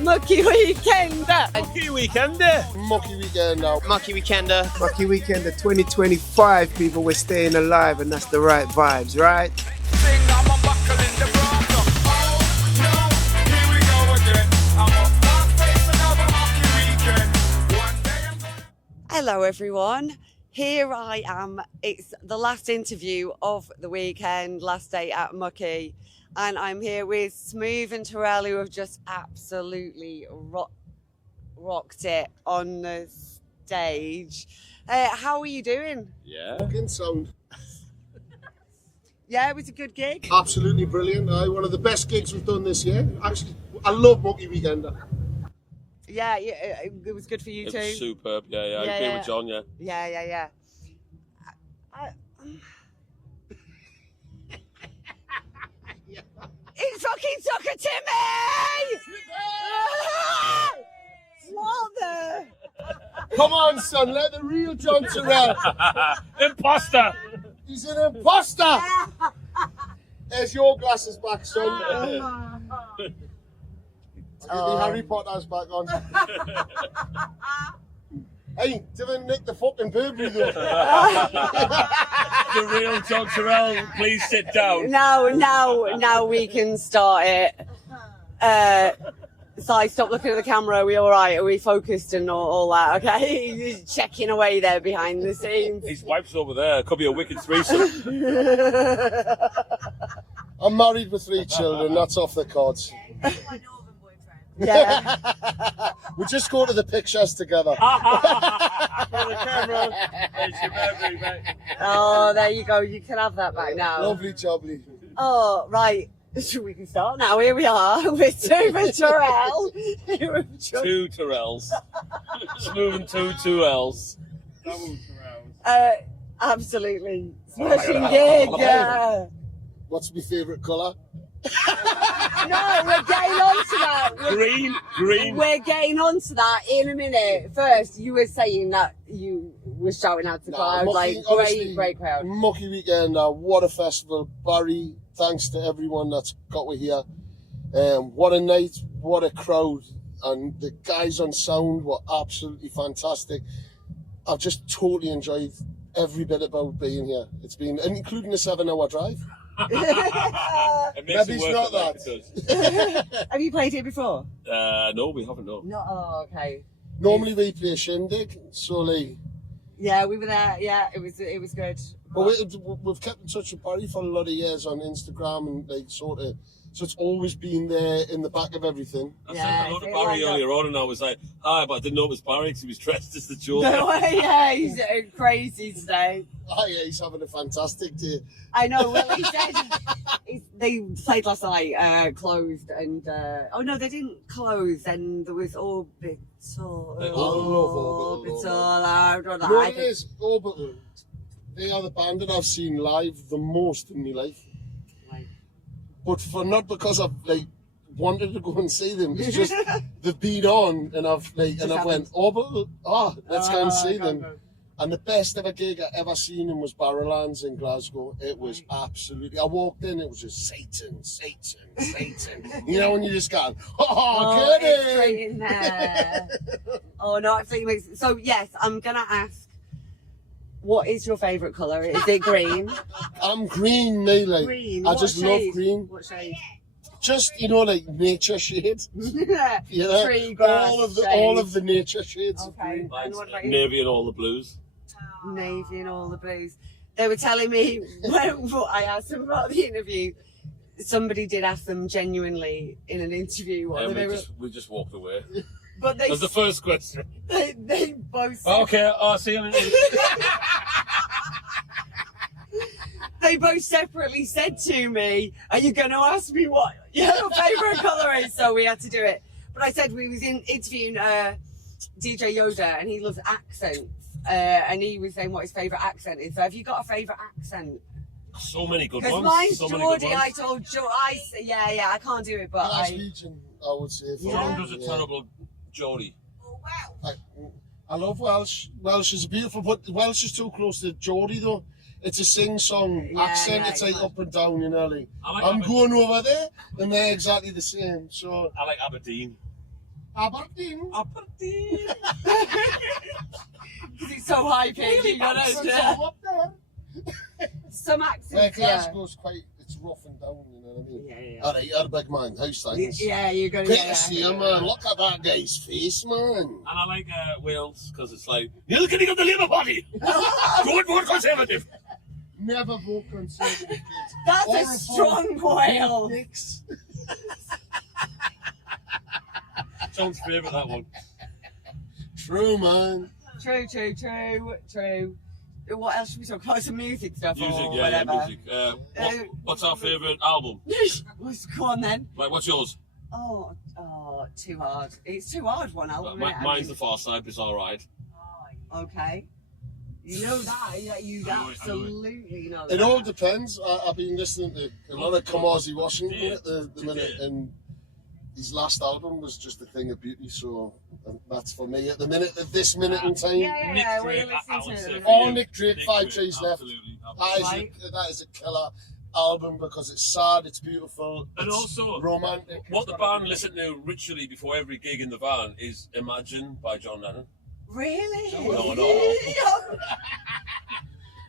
Mucky Weekender. Mucky Weekender. Mucky Weekender. Mucky Weekender. Mucky Weekender 2025, people, we're staying alive, and that's the right vibes, right? Hello everyone, here I am. It's the last interview of the weekend, last day at Mucky, and I'm here with Smoove and Turrell, who have just absolutely rocked it on the stage. How are you doing? Yeah. Fucking sound. Yeah, it was a good gig. Absolutely brilliant. One of the best gigs we've done this year. Actually, I love Mucky Weekender. Yeah, it was good for you too. It was superb. Yeah, I agree with John. Yeah. Yeah. It's fucking Tucker Timmy! What the? Come on, son, let the real John Turrell. Imposter. He's an imposter. There's your glasses back, son. Get the Harry Potter's back on. Hey, didn't nick the fucking Burberry though. The real John Turrell, please sit down. Now we can start it. Si, stop looking at the camera. Are we all right? Are we focused and all that? Okay, he's checking away there behind the scenes. His wife's over there. Could be a wicked threesome. I'm married with 3 children. That's off the cards. Yeah. We just go to the pictures together. For the camera. It's your Burberry, mate. Oh, there you go. You can have that back now. Lovely jubbly. Oh, right. We can start now. Here we are with Smoove and Turrell. 2 Turrells. Smoove and 2 Turrells. Double Turrells. Absolutely. Smashing gig. Yeah. What's my favourite colour? No, we're getting on to that. Green. We're getting on to that in a minute. First, you were saying that you were shouting out to the crowd, great crowd. Mucky Weekender, what a festival. Barry, thanks to everyone that's got me here. What a night, what a crowd. And the guys on sound were absolutely fantastic. I've just totally enjoyed every bit about being here. It's been, including a 7-hour drive. Maybe it's not that. Have you played here before? No, we haven't. No. No. Oh, okay. Normally we play a shindig, so like. Yeah, we were there. Yeah, it was good. But we've kept in touch with Barry for a lot of years on Instagram and like sort of. So it's always been there in the back of everything. I said hello to Barry earlier on, and I was like, "Hi," but I didn't know it was Barry because he was dressed as the Joker. No way, yeah, he's crazy today. Oh yeah, he's having a fantastic day. I know. Well, he said they played last night, closed, and oh no, they didn't close. And there was Orbital. I don't know. No, it is Orbital. They are the band that I've seen live the most in my life. But not because I've like wanted to go and see them. It's just they've been on, and I've went Orbital. Let's go and see them. And the best ever gig I ever seen him was Barrowlands in Glasgow. It was absolutely. I walked in, it was just Satan. You know, when you just go, get it straight in there. Oh no, absolutely amazing. So yes, I'm gonna ask. What is your favourite colour? Is it green? I'm green, me, like. Green. I just love green. What shade? Just, like nature shades. Yeah. Tree, grass, all of the nature shades. Okay. Of green. And what about you? Navy and all the blues. Navy and all the blues. They were telling me when I asked them about the interview. Somebody did ask them genuinely in an interview. We just walked away. But that was the first question. They both said, okay, I'll see you later. They both separately said to me, "Are you going to ask me what your favourite colour is?" So we had to do it. But I said we was interviewing DJ Yoda, and he loves accents, and he was saying what his favourite accent is. So have you got a favourite accent? So many good ones. Because mine's so Geordie. I told Joe, I can't do it, but Region, I would say. John does a terrible Geordie. Oh wow. I love Welsh. Welsh is beautiful, but Welsh is too close to Geordie though. It's a sing-song accent. It's like up and down, like I'm going over there, and they're exactly the same. So I like Aberdeen. Aberdeen. Aberdeen. Because it's so high pitched. You got It's it. all up there. Some Where accents, yeah. Glasgow's quite, it's rough and down, you know what I mean? Yeah. Alright, you're a big man. How's things? Yeah, you're going Great to see you, man. Look at that guy's face, man. And I like Wales because it's like, you're the king of the Labour Party. Go and vote Conservative. Never vote Conservative, kids. That's Or a strong Wales. Dicks. John's favourite, that one. True, man. True. What else should we talk about? Some music stuff Music, or yeah, whatever. music. What's our favourite album? Go on then. Like, what's yours? Oh, too hard. It's too hard, one album. Isn't it? Mine's The Far Side, but it's alright. Okay. You know that. You I know it. absolutely know It that. all depends. I've been listening to a lot of Kamasi Washington at the minute, and his last album was just a thing of beauty, so that's for me at the minute, at this minute in time. Yeah. What are you Drake, I would listening say to? for Oh, you. Nick Drake, Five Trees Left. Absolutely. That is a killer album because it's sad, it's beautiful, And it's also, romantic. what the band listen to ritually before every gig in the van is Imagine by John Lennon. Really? No.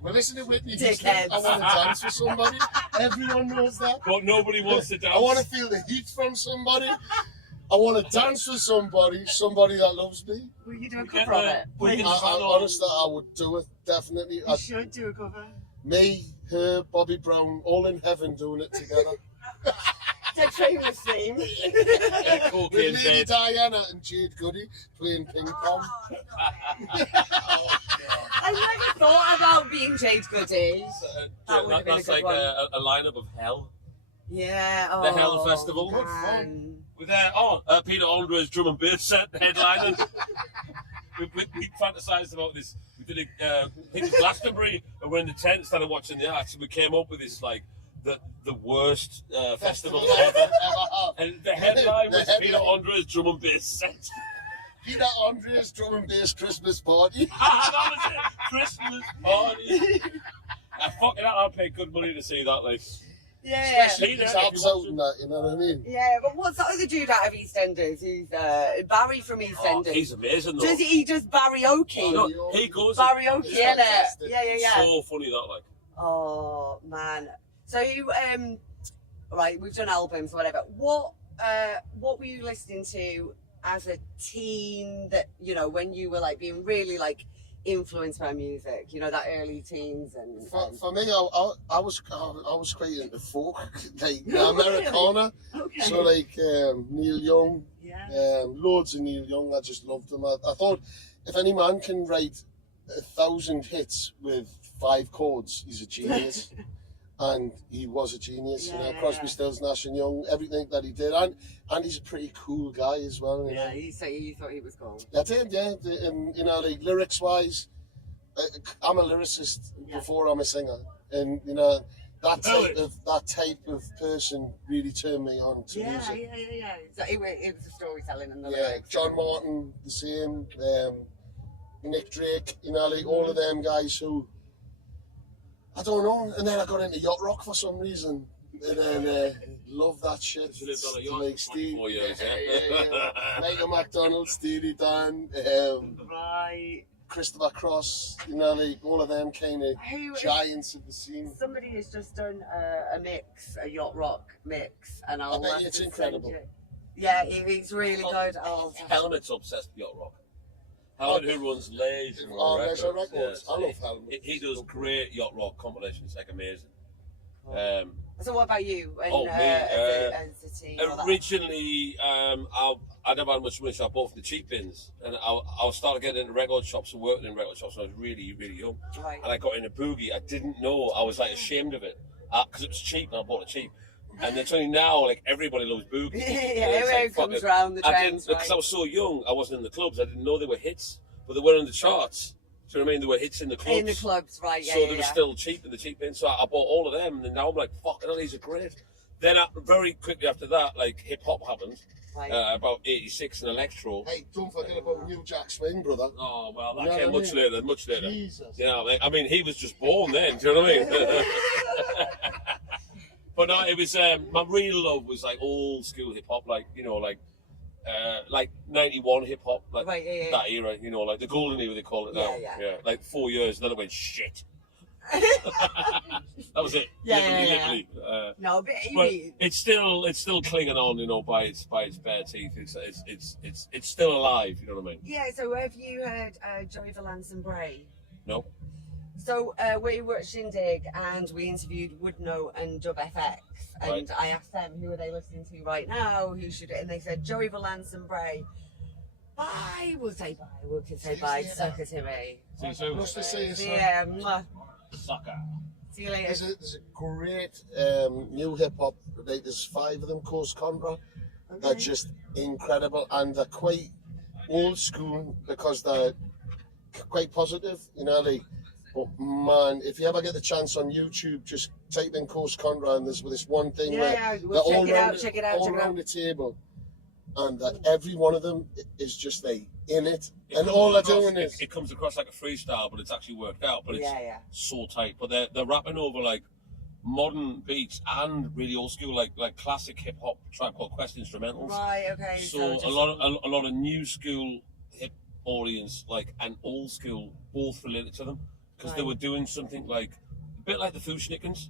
Well, listen to Whitney Houston. Dickheads. I want to dance with somebody. Everyone knows that. But nobody wants to dance. I want to feel the heat from somebody. I want to dance with somebody that loves me. Will you do a We get cover of there. it? We Please. can- Honestly, I would do it, definitely. You should do a cover. Me, her, Bobby Brown, all in heaven doing it together. It's a Trailers theme. Cocaine With Lady Bed. Diana and Jade Goody playing ping pong. I never thought about being Jade Goody. That would have been a That's good like one. a lineup of Hell. Yeah. Oh, The Hell Festival. Good man. With Peter Andre's drum and bass set headlining. we fantasised about this. We did I think it was Glastonbury, and we're in the tent, started watching the acts, and we came up with this like the worst festival ever. And the headline was Peter Andre's drum and bass set. Peter Andre's drum and bass Christmas party. That was it. Christmas party. Fucking hell, I'll pay good money to see that. Like, Yeah. Especially if his abs out and that, you know what I mean? Yeah, but what's that other dude out of EastEnders? Who's Barry from EastEnders? he's amazing though. He does barioke. No, he goes. Barioke, He's yeah, fantastic. yeah. So funny that like. Oh man. So you right, we've done albums, whatever. What were you listening to as a teen that, you know, when you were like being really like influenced by music, you know, that early teens and For me, I was quite into folk, like Americana. Okay. So like Neil Young, Yeah. loads of Neil Young. I just loved him. I thought if any man can write 1,000 hits with 5 chords, he's a genius. And he was a genius. You know, Yeah. Crosby, Stills, Nash and Young, everything that he did, and he's a pretty cool guy as well. You know? Yeah, you thought he was cool. I did, yeah. And you know, like lyrics wise, I'm a lyricist before I'm a singer, and you know that type of person really turned me on to music. Yeah. So it was the storytelling and the Yeah, lyrics. John Martin, the same. Nick Drake, you know, like all of them guys who I don't know. And then I got into yacht rock for some reason, and then love that shit. You lived on a yacht Like for Steve, 24 years, yeah. Michael McDonald, Steely Dan, Right. Christopher Cross, you know, like all of them kind of Who giants of the scene. Somebody has just done a mix, a yacht rock mix, and I'll bet have it's to incredible. send you. Yeah, it's really good. Helmet's obsessed with yacht rock. Howard, who runs Leisure Leisure Records. Records. Yeah, I love Helmet. He does great yacht rock compilations. It's like amazing. So what about you? And, Oh, me, as a teen? all that? Originally, I never had much money, so I bought from the cheap bins, and I started getting into record shops and working in record shops when I was really, really young. Right. And I got into boogie. I didn't know. I was like ashamed of it because it was cheap, and I bought it cheap. And it's only now, like everybody loves boogie. Yeah, It's everyone like, fuck comes it. round the I trends, didn't, because I right? was so young. I wasn't in the clubs. I didn't know they were hits, but they were in the charts. Do you know what I mean? They were hits in the clubs. In the clubs, right? Yeah, So yeah, they were yeah. still cheap in the cheap bin. So I bought all of them, and then now I'm like, fuck, these are great. Then very quickly after that, like hip hop happened. Right. About 86 and electro. Hey, don't forget about New Jack Swing, brother. Oh well, that You know came what I much mean? later. Much later. Jesus. Yeah, I mean, he was just born then. Do you know what I mean? But no, it was my real love was like old school hip hop, like you know, like like 91 hip hop, like Right, yeah. that era, you know, like the golden era they call it now. Yeah. Like 4 years, and then it went shit. That was it. Literally. No, but it's still clinging on, you know, by its bare teeth. It's still alive. You know what I mean? Yeah. So have you heard Joey Valance and Bray? No. So we were at Shindig and we interviewed Woodnote and Dub FX, and Right. I asked them who are they listening to right now, who should it, and they said Joey Valance and Bray. Bye. We'll say bye. We can say bye. Sucker to me. See you soon. Must I say so? Yeah. Mwah. Sucker. See you later. There's a great new hip hop. Like, there's 5 of them, Coast Contra. They're just incredible, and they're quite old school because they're quite positive. You know, like. But man, if you ever get the chance on YouTube, just type in Coast Contra, and there's this one thing where We'll they're check it out. all around the table, and that every one of them is just like in it, and all they're doing is it comes across like a freestyle, but it's actually worked out. But it's so tight. But they're rapping over like modern beats and really old school, like classic hip hop, Tribe Called Quest instrumentals. Right. Okay. So just a lot of new school hip audience, like, and old school, both related to them. Because they were doing something like a bit like the Fushnikins,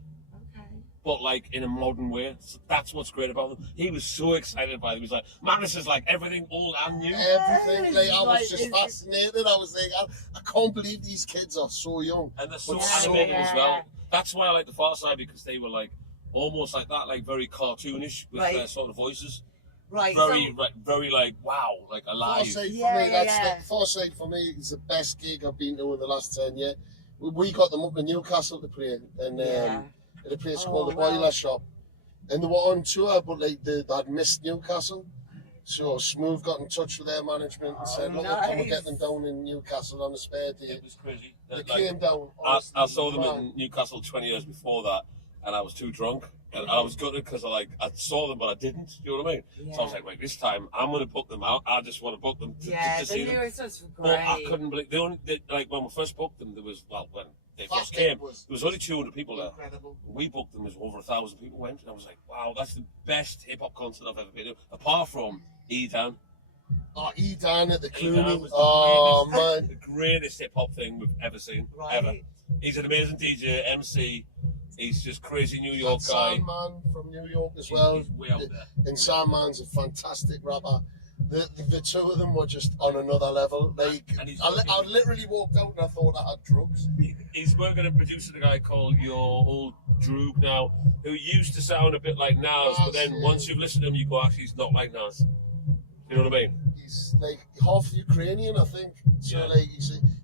but like in a modern way. So that's what's great about them. He was so excited by it. He was like, "Man, this is like everything old and new." everything. Like, I was just fascinated. I was like, I can't believe these kids are so young. And they're so But animated as well. That's why I like the Far Side, because they were like almost like that, like very cartoonish with their sort of voices. Right. Very like wow, like alive. Foresight for me is the best gig I've been to in the last 10 years. We got them up in Newcastle to play, and at a place called the Boiler Shop, and they were on tour, but like they'd missed Newcastle, so Smoove got in touch with their management and said, "Look, come and get them down in Newcastle on a spare day." It was crazy. They came down. I saw them in Newcastle 20 years before that, and I was too drunk. And I was gutted because I saw them, but I didn't. You know what I mean? Yeah. So I was like, "Wait, this time I'm going to book them out. I just want to book them to see them." Was But great. I couldn't believe like when we first booked them. There was when they first came, there was only 200 people there. Incredible. We booked them as over 1,000 people went, and I was like, "Wow, that's the best hip hop concert I've ever been to." Apart from Edan. Oh, Edan at the Edan Clooney. was Man. the greatest hip hop thing we've ever seen. Right. Ever. He's an amazing DJ, MC. He's just crazy New York guy. Sandman from New York as well. He's way out there. And Sandman's a fantastic rapper. The two of them were just on another level. Like, I literally walked out and I thought I had drugs. He's working and producing a guy called Your Old Droog now, who used to sound a bit like Nas, but then once you've listened to him, you go, actually, he's not like Nas. You know what I mean? He's like half Ukrainian, I think. So like,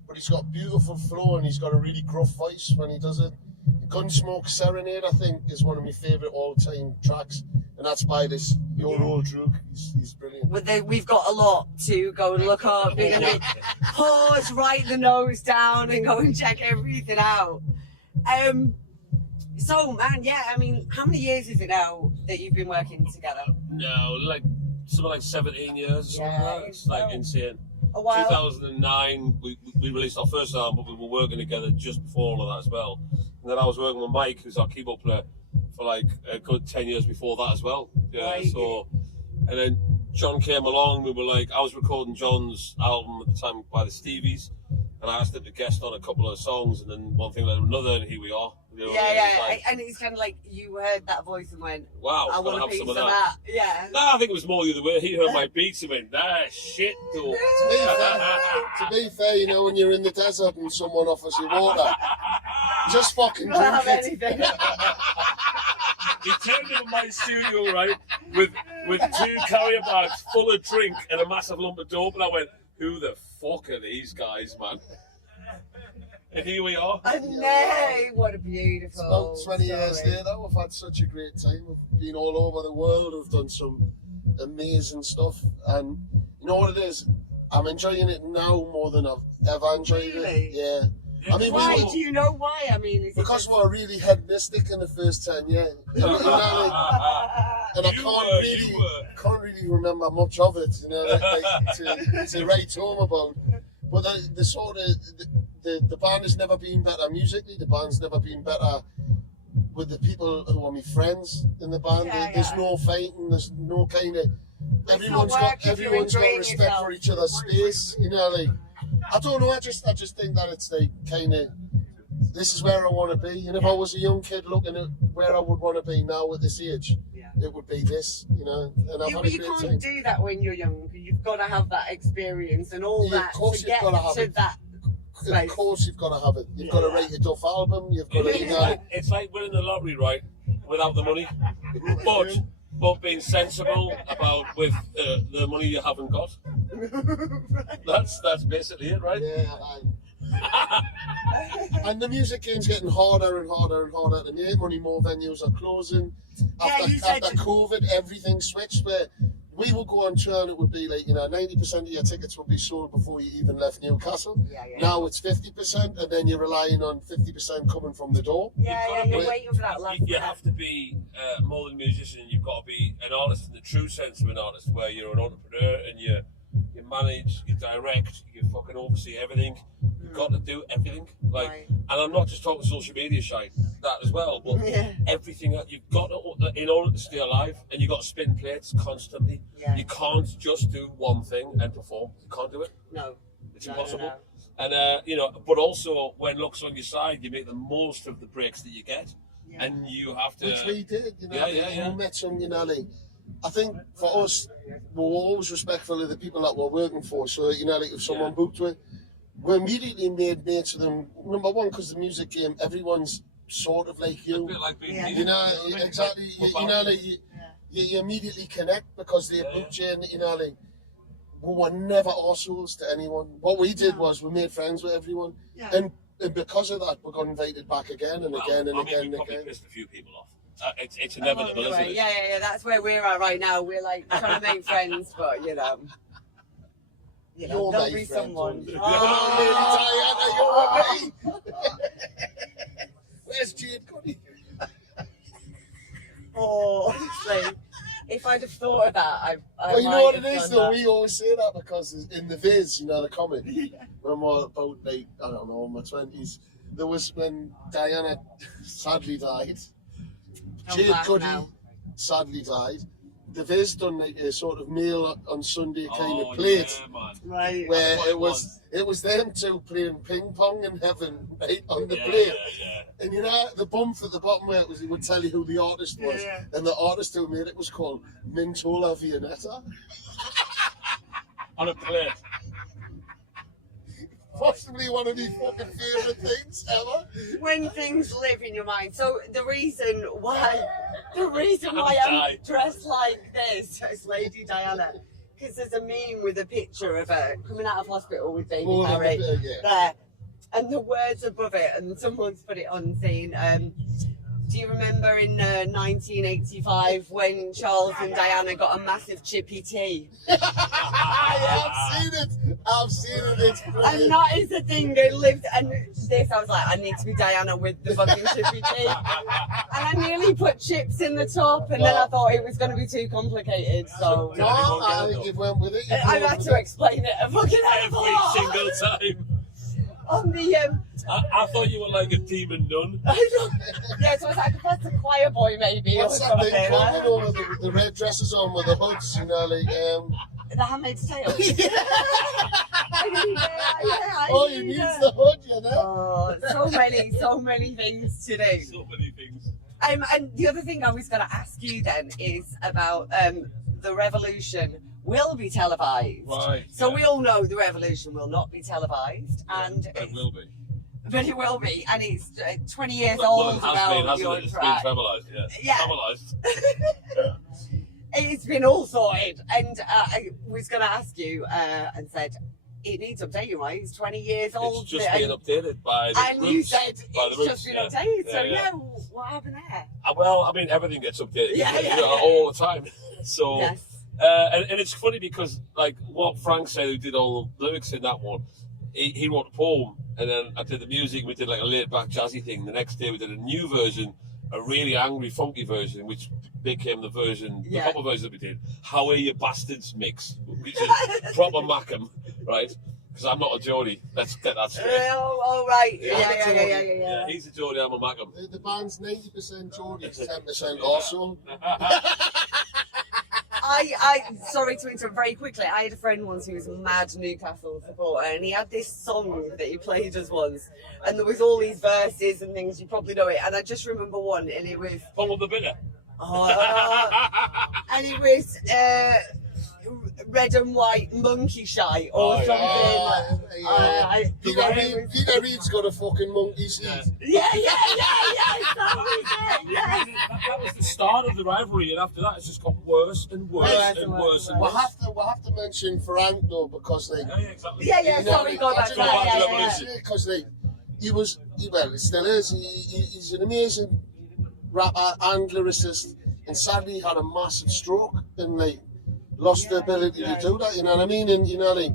but he's got beautiful flow and he's got a really gruff voice when he does it. Gunsmoke Serenade, I think, is one of my favourite all-time tracks, and that's by this Your Old Droog. He's brilliant. We've got a lot to go and look up. We're going to pause, write the notes down, and go and check everything out. So, man, I mean, how many years is it now that you've been working together? No, like something like 17 years or something like that. It's like insane. A while. 2009, we released our first album, but we were working together just before all of that as well. And then I was working with Mike, who's our keyboard player, for like a good 10 years before that as well. Yeah, right. So, and then John came along. We were like, I was recording John's album at the time by the Stevies, and I asked him to guest on a couple of songs, and then one thing led to another, and here we are. You know, and it's kind of like you heard that voice and went, wow, I want a have piece some of of that. Yeah. No, I think it was more the other way. He heard my beats and went, shit, though. To be fair, you know, when you're in the desert and someone offers you water, just fucking drink it. He turned into my studio, right, with 2 carrier bags full of drink and a massive lump of dope, and I went, who the fuck are these guys, man? And here we are. I know, what a beautiful It's about 20 years story. later, we've had such a great time. We've been all over the world, we've done some amazing stuff, and you know what it is? I'm enjoying it now more than I've ever enjoyed it. Yeah. I mean, why? Do you know why? I mean, because we're really hedonistic in the first 10 years. And I can't really remember much of it, you know, like to write home about. But the sort of the band has never been better musically. The band's never been better with the people who are my friends in the band. There's no fighting. There's no kind of everyone's got respect for each other's space, you know, like, I don't know, I just think that it's like kind of, this is where I want to be, and if I was a young kid looking at where I would want to be now at this age, it would be this, you know. And I've had a you great can't time. do that when you're young. You've got to have that experience and all that Of course to you've get got to have to it. that space. Of course you've got to have it. You've got to write a Duff album. You've got to, you know. It's like winning the lottery, right? Without the money, but being sensible about with the money you haven't got. That's basically it, right? Yeah. And the music game's getting harder and harder and harder to make money. More venues are closing. After COVID, everything switched where we would go on tour and it would be like, you know, 90% of your tickets would be sold before you even left Newcastle. Now it's 50%, and then you're relying on 50% coming from the door. You're waiting for that last You have to be more than a musician. You've got to be an artist in the true sense of an artist, where you're an entrepreneur and you manage, you direct, you fucking oversee everything. You've got to do everything. Like, and I'm not just talking social media shite, that as well, but everything that you've got to, in order to stay alive, and you've got to spin plates constantly. You can't just do one thing and perform. You can't do it. No. It's impossible. And, you know, but also when luck's on your side, you make the most of the breaks that you get. And you have to... Which we did, you know. We met some, you know, like, I think for us, we're always respectful of the people that we're working for. So, you know, like if someone booked with, we immediately made mates with them. Number one, because the music game, everyone's sort of like you. A bit like being You know, exactly. You know, like you immediately connect because they booked you, and you know, like we were never arseholes to anyone. What we did was we made friends with everyone, and because of that, we got invited back again and again and again and again. Pissed a few people off. It's inevitable, isn't it? Yeah. That's where we're at right now. We're like trying to make friends, but you know, there'll be someone. You're me. Where's Jade Cuddy? Oh, honestly, if I'd have thought of that, Well, you know what it is though? We always say that because in the Viz, you know, the comic, when we're about, like, I don't know, in my 20s, there was when Diana sadly died. Jade Cuddy sadly died. The Viz done like a sort of meal on Sunday kind of plate, where it was them two playing ping pong in heaven, right, on the plate. And you know the bump at the bottom where it would tell you who the artist was, and the artist who made it was called Mintola Vianetta. On a plate. Possibly one of my fucking favourite things ever. When things live in your mind. So the reason why I'm dressed like this is Lady Diana, because there's a meme with a picture of her coming out of hospital with baby Harry there, and the words above it, and someone's put it on saying, do you remember in 1985 when Charles and Diana got a massive chippy tea? I've seen it. It's brilliant. And that is the thing that lived. And this, I was like, I need to be Diana with the fucking chippy tea. And I nearly put chips in the top, and then I thought it was going to be too complicated. So no, I think you went with it. I had to explain it a fucking every single time. On the I thought you were like a demon nun. Yeah, so I was like, that's a choir boy maybe. What's that thing called, you know, the red dresses on with the hoods, you know, like The Handmaid's Tale. You need the hood, you know. Oh, so many things to do. So many things. And the other thing I was going to ask you then is about the revolution will be televised. Right. So we all know the revolution will not be televised, and it will be. But it will be, and it's 20 years old. It's been televised, televised. It's been all sorted, and I was going to ask you and said it needs updating, right? It's 20 years old. It's just being updated by the and groups. You said it's just been updated. So what happened there? Well, I mean, everything gets updated all the time. So, and it's funny because, like, what Frank said, who did all the lyrics in that one, he wrote a poem, and then I did the music. We did like a laid back jazzy thing. The next day, we did a new version, a really angry, funky version, which became the proper version that we did. How Are You Bastards mix, which is proper Mackem, right? Because I'm not a Geordie. Let's get that straight. Oh, right. Yeah. He's a Geordie, I'm a Mackem. The band's 90% Geordie, 10% also. sorry to interrupt very quickly. I had a friend once who was a mad Newcastle supporter, and he had this song that he played us once, and there was all these verses and things. You probably know it, and I just remember one, and it was Pummel the Bitter. And it was red and white monkey shy or something. Peter Reid's got a fucking monkey seat. Yeah. That was the start of the rivalry, and after that, it's just got worse and worse and worse and We'll worse. have to mention Frank though, because like, Exactly. Yeah. Sorry, go back to that. because like he still is. He's an amazing rapper and lyricist, and sadly he had a massive stroke and like lost the ability to do that. You know what I mean? And you know, like,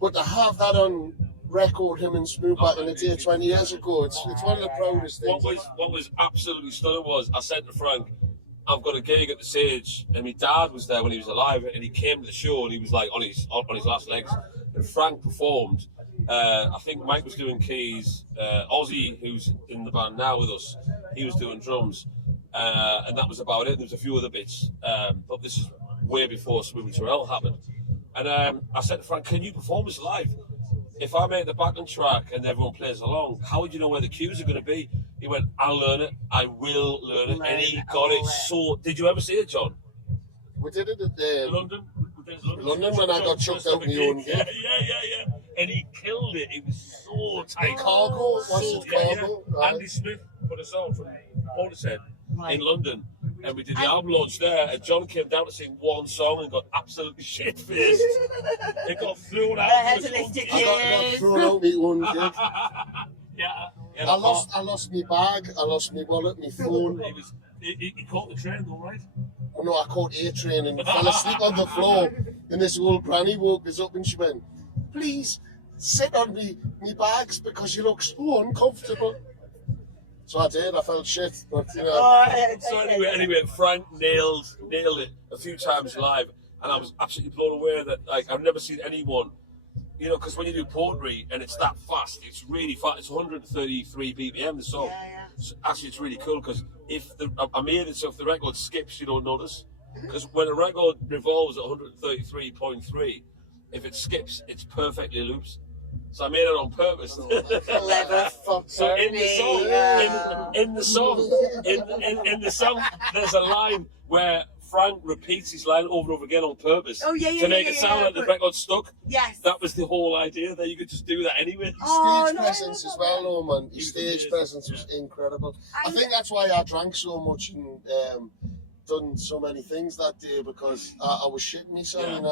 but to have that on record, him and Smoove back in the day 20 years ago, it's one of the proudest things. What was absolutely stunning was I said to Frank, I've got a gig at the Sage, and my dad was there when he was alive, and he came to the show and he was like on his last legs, and Frank performed. I think Mike was doing keys, Ozzy, who's in the band now with us, he was doing drums, and that was about it. There was a few other bits, but this is way before Smoove and Turrell happened. And I said to Frank, can you perform this live? If I make the backing track and everyone plays along, how would you know where the cues are going to be? He went, I'll learn it. I will learn it. And he got it so... Did you ever see it, John? We did it at London? London when I got chucked out in my own gig. Yeah. And he killed it. It was so tight. Cargo? What's it, Cargo? Right. Andy Smith put us on from Portishead in London. And we did the album launch there, and John came down to sing one song and got absolutely shit-faced. It got thrown out. I got thrown out my own gig. Yeah. I lost my bag, I lost my wallet, my phone. He caught the train though, right? Oh no, I caught A train and fell asleep on the floor. And this old granny woke us up and she went, please sit on me bags because you look so uncomfortable. So I did, I felt shit, but you know. So anyway, Frank nailed it a few times live, and I was absolutely blown away that like I've never seen anyone, you know, because when you do poetry and it's that fast, it's really fast. It's 133 BPM the song. So actually, it's really cool because I made it so if the record skips, you don't notice. Because when a record revolves at 133.3, if it skips, it's perfectly loops. So I made it on purpose. So in the song, there's a line where Frank repeats his line over and over again on purpose to make it sound like the record's stuck. Yes. That was the whole idea. That you could just do that anyway. Stage presence as well, though, man. His stage presence was incredible. I think that's why I drank so much and done so many things that day, because I was shitting myself. You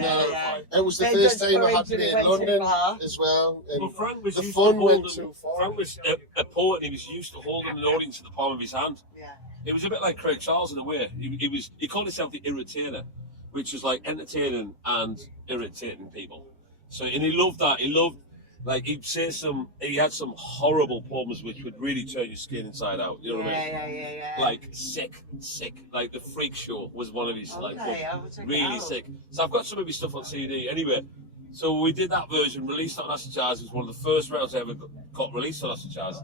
know, it was the first time I had to be in London as well. And well, Frank was the used fun to went holding, too far. Frank was a poet, and he was used to holding an audience in the palm of his hand. Yeah. It was a bit like Craig Charles in a way. He called himself the irritator, which was like entertaining and irritating people. So, and he loved that. He loved, like, he had some horrible poems which would really turn your skin inside out. You know what I mean? Yeah. Like sick. Like The Freak Show was one of his really sick. So I've got some of his stuff on CD. Anyway, so we did that version, released on Acid Jazz. It was one of the first records I ever got released on Acid Jazz.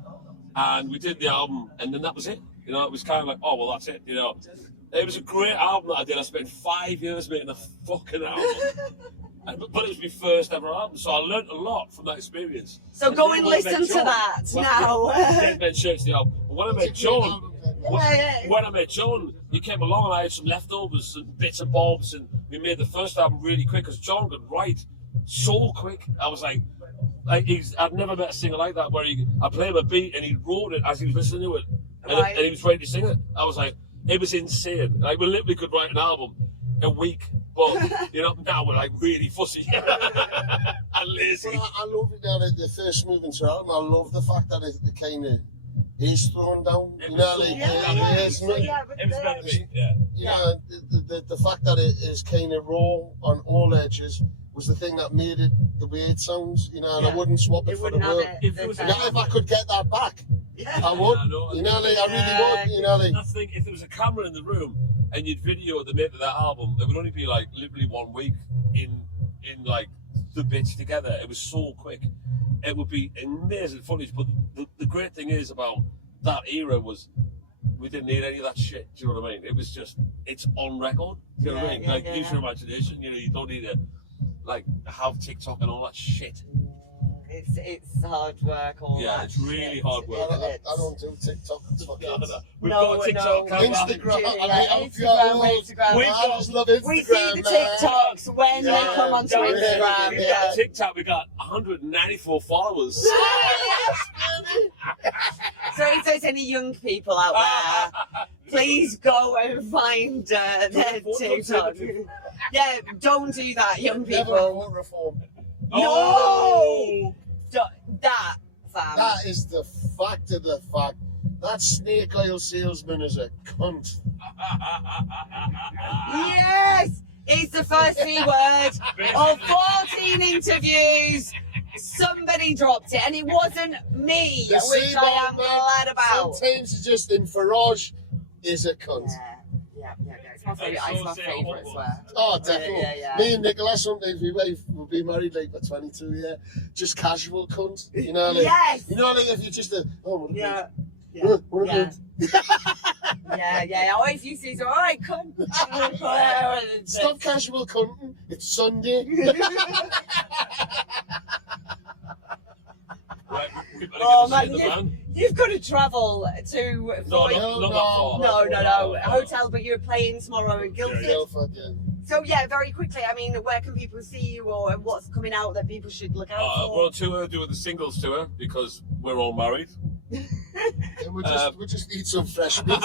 And we did the album, and then that was it. You know, it was kind of like, oh, well, that's it, you know. It was a great album that I did. I spent 5 years making a fucking album. But it was my first ever album, so I learned a lot from that experience. So go and listen to that now. Dead Men Church, the album. But when I met John, he came along and I had some leftovers and bits and bobs, and we made the first album really quick because John could write so quick. I was like I'd never met a singer like that where I played him a beat and he wrote it as he was listening to it, and he was ready to sing it. I was like, it was insane. Like, we literally could write an album a week, but you know, now we're like really fussy and lazy. Well, I love it now that the first Smoove and Turrell. I love the fact that it kind of is thrown down. You know, like it was meant to be. You know, the fact that it is kind of raw on all edges was the thing that made it the way it sounds. You know, and I wouldn't swap it for the world. If I could get that back, I would. You know, like I really would. You know, like that's the thing. If there was a camera in the room and you'd video the make of that album, it would only be like literally 1 week in like the bits together. It was so quick. It would be amazing footage. But the great thing is about that era was we didn't need any of that shit. Do you know what I mean? It was just, it's on record. Do you know what I mean? Like, use your imagination. You know, you don't need to like have TikTok and all that shit. It's hard work. All that it's really hard work. I don't do TikTok. We've got a TikTok account. Instagram. I just love Instagram. We see the TikToks when they come onto Instagram. Yeah. TikTok, we got 194 followers. So if there's any young people out there, please go and find their TikTok. Yeah, don't do that, young Never people. vote reform. No! That, fam. That is the fact of the fact. That snake oil salesman is a cunt. Yes! It's the first C word of 14 interviews. Somebody dropped it, and it wasn't me, The which I am glad about. Sometimes it's just in Farage is a cunt. Yeah. It's my favourite swear. Oh, definitely. Yeah. Me and Nicola, sometimes we'll be married like for 22 years. Just casual cunt. You know, like, Yes! you know, like if you're just a, what a Yeah. cunt. What a cunt. Yeah. Oh, if you see so, all right, cunt. Stop casual cunting. It's Sunday. Right, Oh man, you've got to travel to. Not that far. No. Hotel, but you're playing tomorrow in Guildford. Guildford, yeah. So yeah, very quickly. I mean, where can people see you, or what's coming out that people should look out for? We're on tour doing the singles tour because we're all married. And we just eat some fresh meat.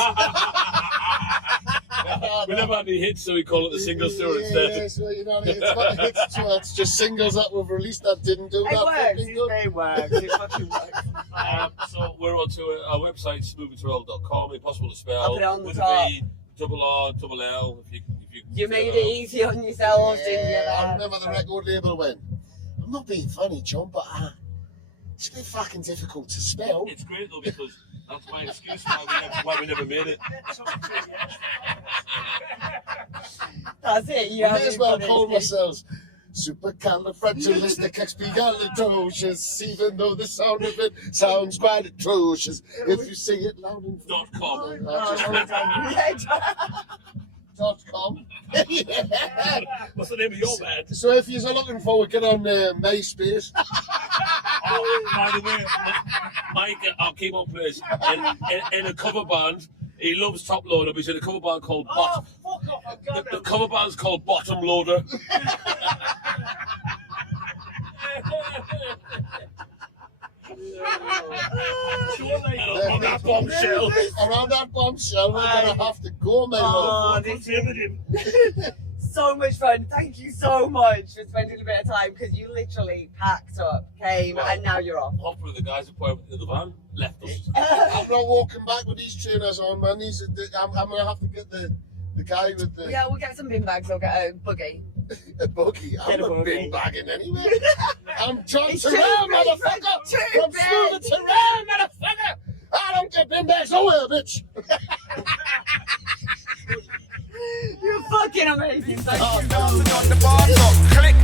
We never had any hits, so we call it the singles tour instead. Yeah, so you know, it's not a hits tour. It's just singles that we've released that didn't do that. It works. It fucking works. So we're on tour. Our website smooveandturrell.com. Impossible to spell. I'll put it on the with top. a V, double R, double L. If You made it easy on yourselves, didn't you? I remember the record label went, I'm not being funny, John, but it's a bit fucking difficult to spell. It's great though because that's my excuse why we never made it. That's it. You I may as well call myself supercalifragilisticexpialidocious, even though the sound of it sounds quite atrocious. If you say it loud and .com. .com. What's the name of your band? So if you're looking forward, get on MySpace. By the way, Mike, our keyboard plays in a cover band. He loves Top Loader, but he's in a cover band called Bottom. Oh, fuck off! The cover band's called Bottom Loader. On that bombshell. Around that bombshell, we're going to have to go, mate. Oh, this is so much fun. Thank you so much for spending a bit of time because you literally packed up, came, and now you're off. Hopefully the guys who put in the van left us. I'm not walking back with these trainers on, man. I'm going to have to get the guy with the... Yeah, we'll get some bin bags. We'll get a buggy. A buggy. I'm not bin bagging anyway. I'm John It's Turrell, too big for motherfucker. two I'm Smoove beds. Turrell, motherfucker. I don't get bin bags nowhere, bitch. You're fucking amazing. Thank you. On the bar top, click.